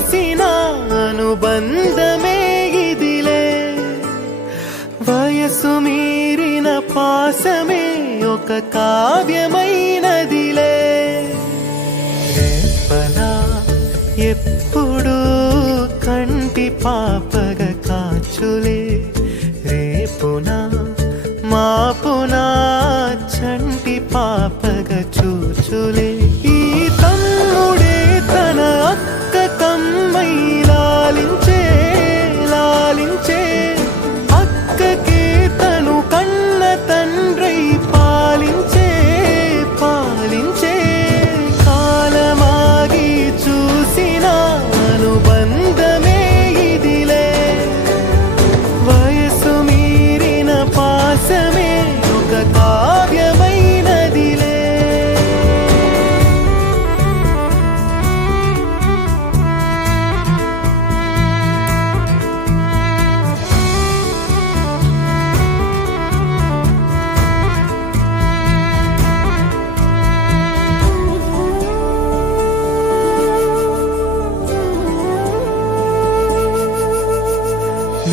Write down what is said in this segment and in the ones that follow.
చూసిన అనుబంధమే ఇదిలే వయసు మీరిన పాసమే ఒక కావ్యమైనదిలే రేపలా ఎప్పుడు కంటి పాపగ కాచులే రేపునా మాపునా చంటి పాపగ చూచులే ఈ తమ్ముడే తన అక్క కమ్మై లాలించే లాలించే అక్కకే తను కన్న తండ్రై పాలించే పాలించే కాలమాగి చూసిన అనుబంధమే ఇదిలే వయసు మీరిన పాసమే ఒక కావ్యమైనదిలే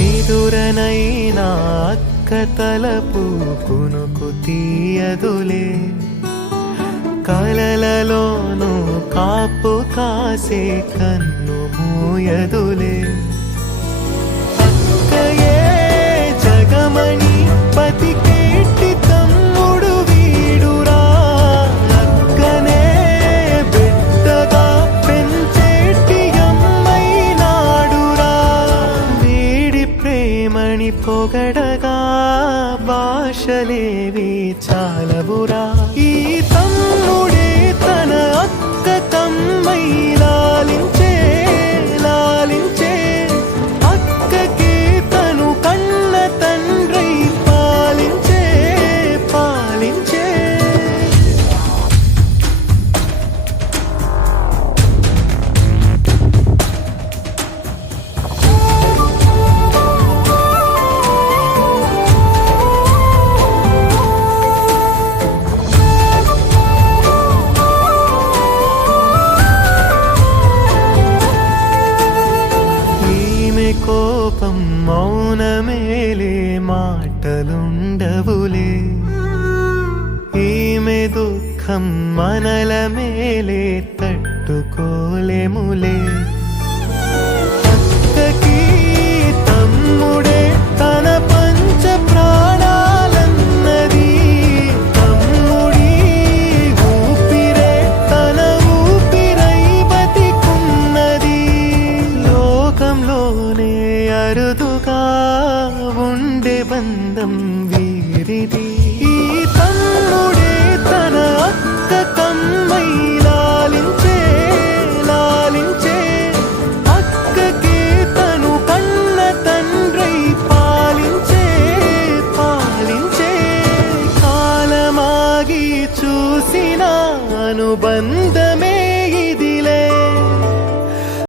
నిదురనైనా అక్క తలపు కునుకు తీయదులే కలలలోనూ కాపు కాసే కన్ను మూయదులే అక్కయే జగమణి పతికేటి తమ్ముడు వీడురా అక్కనే బిడ్డగా పెంచేటి అమ్మైనాడురా వేడి ప్రేమని పొగడగా భాషలేవి చాలవురా ఈ తమ్ముడే తన అక్క కమ్మై లాలించే లాలించే అక్కకే తను కన్న తండ్రై పాలించే పాలించే కోపం మౌనమేలే మాటలుండవులే ఈమె దుఃఖం మనల మేలే తట్టుకోలేములే అక్కకి తమ్ముడే తన పంచ ప్రాణాలన్నది తమ్ముడి ఊపిరే తన ఊపిరై బతికున్నది లోకంలోనే అరుదుగా ఉండే బంధం వీరిది ఈ తమ్ముడే తన అక్క కమ్మై లాలించే లాలించే అక్కకే తను కన్న తండ్రై పాలించే పాలించే కాలమాగి చూసిన అనుబంధ